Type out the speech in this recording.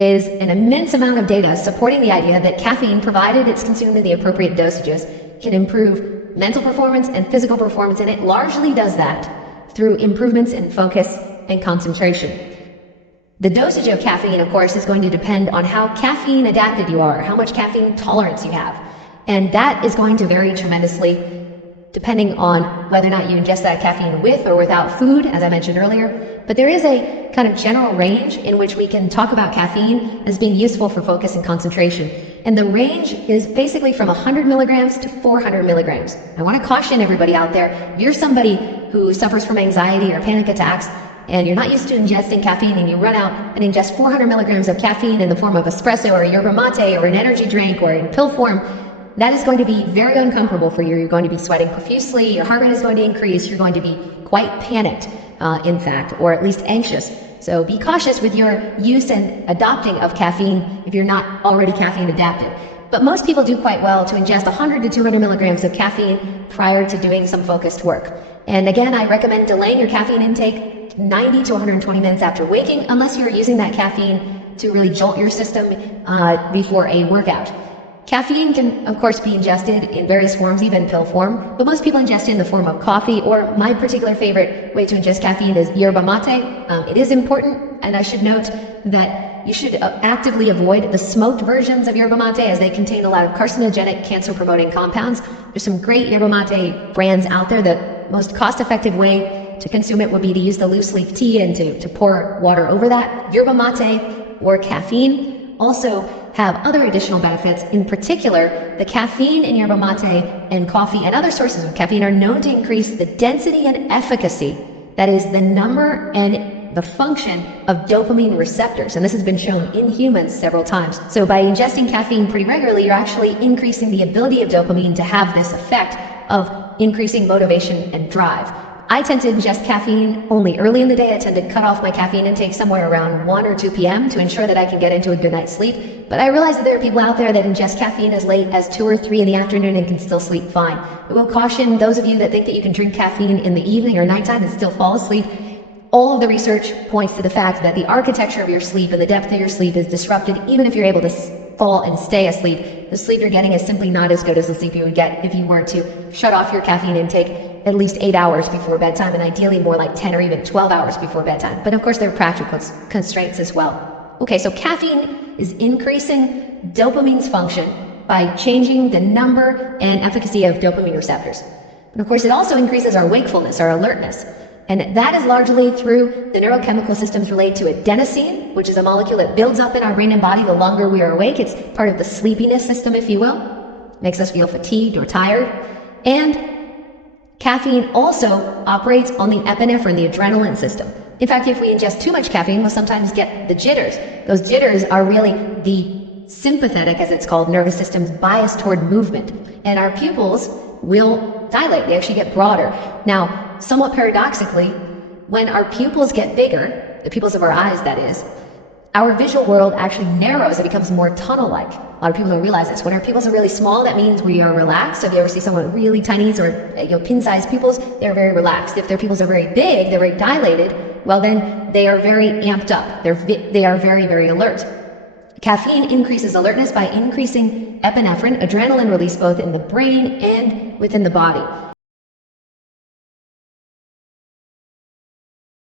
is an immense amount of data supporting the idea that caffeine, provided it's consumed in the appropriate dosages, can improve mental performance and physical performance, and it largely does that through improvements in focus and concentration. The dosage of caffeine, of course, is going to depend on how caffeine adapted you are, how much caffeine tolerance you have, and that is going to vary tremendously depending on whether or not you ingest that caffeine with or without food, as I mentioned earlier. But there is a kind of general range in which we can talk about caffeine as being useful for focus and concentration. And the range is basically from 100 milligrams to 400 milligrams. I want to caution everybody out there, if you're somebody who suffers from anxiety or panic attacks, and you're not used to ingesting caffeine, and you run out and ingest 400 milligrams of caffeine in the form of espresso or yerba mate or an energy drink or in pill form, that is going to be very uncomfortable for you. You're going to be sweating profusely, your heart rate is going to increase, you're going to be quite panicked, in fact, or at least anxious. So be cautious with your use and adopting of caffeine if you're not already caffeine adapted. But most people do quite well to ingest 100 to 200 milligrams of caffeine prior to doing some focused work. And again, I recommend delaying your caffeine intake 90 to 120 minutes after waking, unless you're using that caffeine to really jolt your system before a workout. Caffeine can, of course, be ingested in various forms, even pill form, but most people ingest it in the form of coffee, or my particular favorite way to ingest caffeine is yerba mate. It is important, and I should note that you should actively avoid the smoked versions of yerba mate, as they contain a lot of carcinogenic, cancer-promoting compounds. There's some great yerba mate brands out there. The most cost-effective way to consume it would be to use the loose leaf tea and to pour water over that. Yerba mate or caffeine also have other additional benefits. In particular, the caffeine in yerba mate and coffee and other sources of caffeine are known to increase the density and efficacy, that is, the number and the function of dopamine receptors. And this has been shown in humans several times. So by ingesting caffeine pretty regularly, you're actually increasing the ability of dopamine to have this effect of increasing motivation and drive. I tend to ingest caffeine only early in the day. I tend to cut off my caffeine intake somewhere around 1 or 2 p.m. to ensure that I can get into a good night's sleep. But I realize that there are people out there that ingest caffeine as late as 2 or 3 in the afternoon and can still sleep fine. I will caution those of you that think that you can drink caffeine in the evening or nighttime and still fall asleep. All of the research points to the fact that the architecture of your sleep and the depth of your sleep is disrupted even if you're able to fall and stay asleep. The sleep you're getting is simply not as good as the sleep you would get if you were to shut off your caffeine intake at least 8 hours before bedtime, and ideally more like 10 or even 12 hours before bedtime. But of course there are practical constraints as well. Okay, so caffeine is increasing dopamine's function by changing the number and efficacy of dopamine receptors. But of course it also increases our wakefulness, our alertness. And that is largely through the neurochemical systems related to adenosine, which is a molecule that builds up in our brain and body the longer we are awake. It's part of the sleepiness system, if you will. It makes us feel fatigued or tired. And caffeine also operates on the epinephrine, the adrenaline system. In fact, if we ingest too much caffeine, we'll sometimes get the jitters. Those jitters are really the sympathetic, as it's called, nervous system's bias toward movement. And our pupils will dilate. They actually get broader. Now, somewhat paradoxically, when our pupils get bigger, the pupils of our eyes, that is, our visual world actually narrows. It becomes more tunnel-like. A lot of people don't realize this. When our pupils are really small, that means we are relaxed. So if you ever see someone with really tiny or pin-sized pupils, they're very relaxed. If their pupils are very big, they're very dilated, well then they are very amped up. They are very, very alert. Caffeine increases alertness by increasing epinephrine, adrenaline release both in the brain and within the body.